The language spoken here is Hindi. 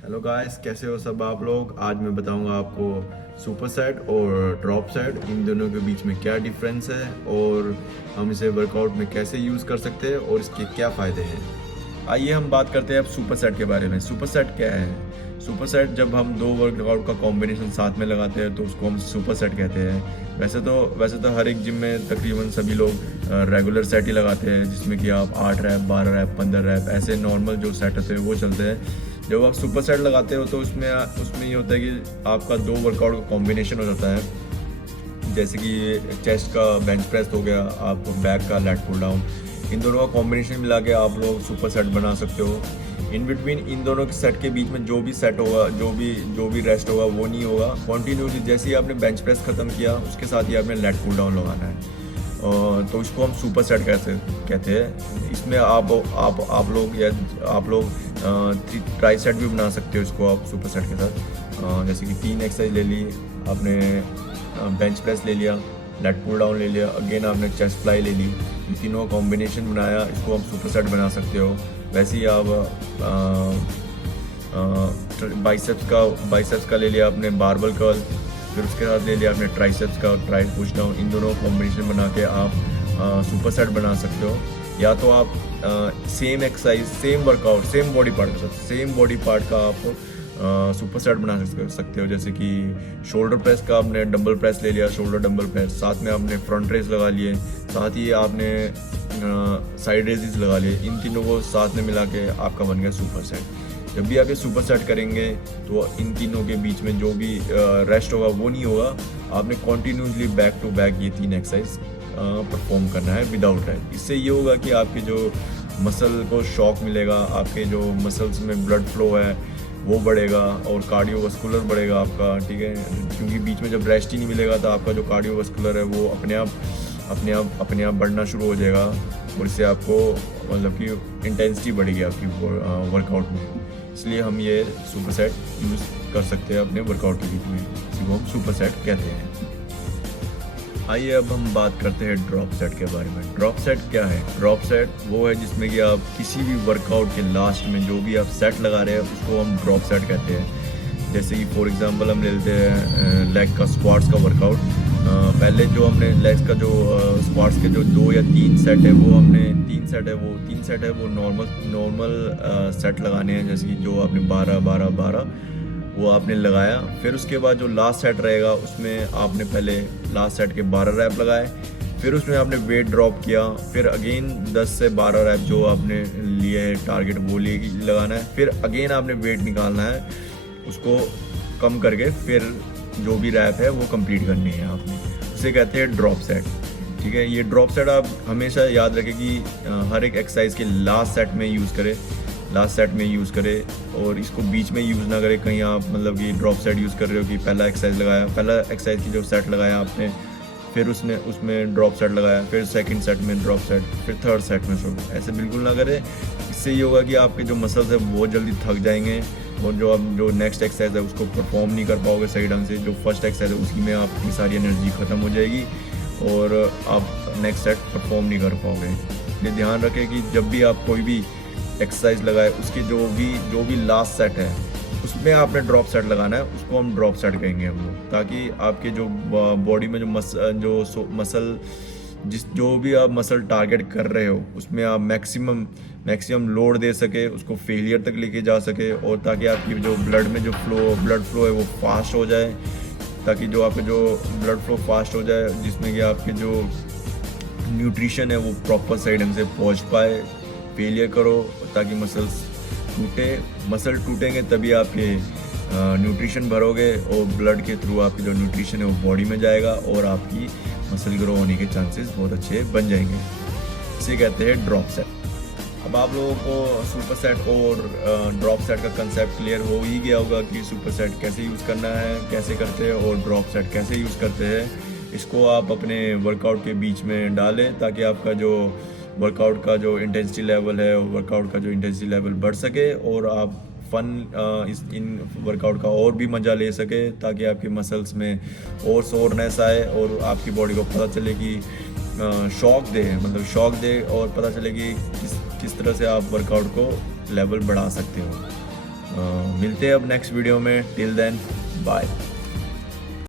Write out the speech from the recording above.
हेलो गाइस, कैसे हो सब आप लोग। आज मैं बताऊंगा आपको सुपर सेट और ड्रॉप सेट, इन दोनों के बीच में क्या डिफरेंस है और हम इसे वर्कआउट में कैसे यूज़ कर सकते हैं और इसके क्या फ़ायदे हैं। आइए हम बात करते हैं अब सुपर सेट के बारे में। सुपर सेट क्या है? सुपर सेट जब हम दो वर्कआउट का कॉम्बिनेशन साथ में लगाते हैं तो उसको हम सुपर सेट कहते हैं। वैसे तो हर एक जिम में तकरीबन सभी लोग रेगुलर सेट ही लगाते हैं, जिसमें कि आप 8 रैप, 12 रैप, 15 रैप ऐसे नॉर्मल जो सेट होते हैं वो चलते हैं। जब आप सुपर सेट लगाते हो तो उसमें उसमें ये होता है कि आपका दो वर्कआउट का कॉम्बिनेशन हो जाता है। जैसे कि चेस्ट का बेंच प्रेस हो गया, आप बैक का लेट पुल डाउन, इन दोनों का कॉम्बिनेशन मिला के आप लोग सुपर सेट बना सकते हो। इन बिटवीन इन दोनों के सेट के बीच में जो भी सेट होगा, जो भी रेस्ट होगा वो नहीं होगा। कॉन्टीन्यूसली जैसे ही आपने बेंच प्रेस ख़त्म किया उसके साथ ही आपने लेट पुल डाउन लगाना है। तो इसको हम सुपर सेट कहते हैं। इसमें आप लोग ट्राई सेट भी बना सकते हो इसको आप सुपर सेट के साथ। जैसे कि 3 एक्सरसाइज ले ली आपने, बेंच प्रेस ले लिया, लेट पुल डाउन ले लिया, अगेन आपने चेस्ट फ्लाई ले ली, ये तीनों कॉम्बिनेशन बनाया, इसको हम सुपर सेट बना सकते हो। वैसे ही आप बाइसेप्स का ले लिया आपने बारबल कर्ल, फिर उसके साथ ले लिया आपने ट्राइसेप्स का ट्राई पुश डाउन, इन दोनों कॉम्बिनेशन बना के आप सुपर सेट बना सकते हो। या तो आप same exercise, same workout, same body part के साथ, सेम बॉडी पार्ट का आप सुपर सेट बना सकते हो। जैसे कि शोल्डर प्रेस का आपने डंबल प्रेस ले लिया, शोल्डर डंबल प्रेस, साथ में आपने फ्रंट रेस लगा लिए, साथ ही आपने साइड रेजेस लगा लिए, इन तीनों को साथ में मिला के आपका बन गया सुपर सेट। जब भी आप ये सुपर सेट करेंगे तो इन तीनों के बीच में जो भी रेस्ट होगा वो नहीं होगा। आपने कॉन्टीन्यूसली बैक टू बैक ये 3 एक्सरसाइज परफॉर्म करना है विदाउट रेस्ट। इससे ये होगा कि आपके जो मसल को शॉक मिलेगा, आपके जो मसल्स में ब्लड फ्लो है वो बढ़ेगा और कार्डियोवास्कुलर बढ़ेगा आपका, ठीक है। क्योंकि बीच में जब रेस्ट ही नहीं मिलेगा तो आपका जो कार्डियोवास्कुलर है वो अपने आप बढ़ना शुरू हो जाएगा और इससे आपको मतलब कि इंटेंसिटी बढ़ेगी आपकी वर्कआउट में। इसलिए हम ये सुपर सेट यूज़ कर सकते हैं अपने वर्कआउट के बीच में, इसी को हम सुपर सेट कहते हैं। आइए अब हम बात करते हैं ड्रॉप सेट के बारे में। ड्रॉप सेट क्या है? ड्रॉप सेट वो है जिसमें कि आप किसी भी वर्कआउट के लास्ट में जो भी आप सेट लगा रहे हैं उसको हम ड्रॉप सेट कहते हैं। जैसे कि फॉर एग्जांपल हम ले लेते हैं लेग का स्क्वाट्स का वर्कआउट। पहले जो हमने लेग्स का जो स्क्वाट्स के जो 2 या 3 सेट है वो हमने 3 सेट है वो नॉर्मल सेट लगाने हैं। जैसे कि जो आपने 12-12-12 वो आपने लगाया, फिर उसके बाद जो लास्ट सेट रहेगा उसमें आपने पहले लास्ट सेट के 12 रैप लगाए, फिर उसमें आपने वेट ड्रॉप किया, फिर अगेन 10 से 12 रैप जो आपने लिए है टारगेट वो लगाना है, फिर अगेन आपने वेट निकालना है, उसको कम करके फिर जो भी रैप है वो कंप्लीट करनी है आपने। उसे कहते हैं ड्रॉप सेट, ठीक है। ये ड्रॉप सेट आप हमेशा याद रखें कि हर एक एक्सरसाइज के लास्ट सेट में यूज़ करें और इसको बीच में यूज़ ना करें कहीं आप मतलब कि ड्रॉप सेट यूज़ कर रहे हो कि पहला एक्सरसाइज की जो सेट लगाया आपने, फिर उसमें ड्रॉप सेट लगाया, फिर सेकंड सेट में ड्रॉप सेट, फिर थर्ड सेट में शॉर्ट, ऐसे बिल्कुल ना करें। इससे ये होगा कि आपके जो मसल्स है बहुत जल्दी थक जाएंगे और जो नेक्स्ट एक्सरसाइज है उसको परफॉर्म नहीं कर पाओगे सही ढंग से। जो फर्स्ट एक्सरसाइज है उसी में आपकी सारी एनर्जी ख़त्म हो जाएगी और आप नेक्स्ट सेट परफॉर्म नहीं कर पाओगे। ये ध्यान रखें कि जब भी आप कोई भी एक्सरसाइज लगाए उसकी जो भी लास्ट सेट है उसमें आपने ड्रॉप सेट लगाना है, उसको हम ड्रॉप सेट कहेंगे हम लोग, ताकि आपके जो बॉडी में जो भी आप मसल टारगेट कर रहे हो उसमें आप मैक्सिमम लोड दे सके, उसको फेलियर तक लेके जा सके, और ताकि आपकी जो ब्लड फ्लो है वो फास्ट हो जाए, ताकि जो आपके जो ब्लड फ्लो फास्ट हो जाए जिसमें कि आपके जो न्यूट्रिशन है वो प्रॉपर सही ढंग से पहुंच पाए। फेलियर करो ताकि मसल टूटेंगे तभी आपके न्यूट्रिशन भरोगे और ब्लड के थ्रू आपकी जो न्यूट्रिशन है वो बॉडी में जाएगा और आपकी मसल ग्रो होने के चांसेस बहुत अच्छे बन जाएंगे। इसे कहते हैं ड्रॉप सेट। अब आप लोगों को सुपर सेट और ड्रॉप सेट का कंसेप्ट क्लियर हो ही गया होगा कि सुपर सेट कैसे यूज़ करना है, कैसे करते हैं, और ड्रॉप सेट कैसे यूज़ करते हैं। इसको आप अपने वर्कआउट के बीच में डालें ताकि आपका जो वर्कआउट का जो इंटेंसिटी लेवल बढ़ सके और आप इन वर्कआउट का और भी मज़ा ले सके, ताकि आपके मसल्स में और सोरनेस आए और आपकी बॉडी को पता चले कि शॉक दे और पता चले कि किस तरह से आप वर्कआउट को लेवल बढ़ा सकते हो। मिलते हैं अब नेक्स्ट वीडियो में, टिल देन बाय।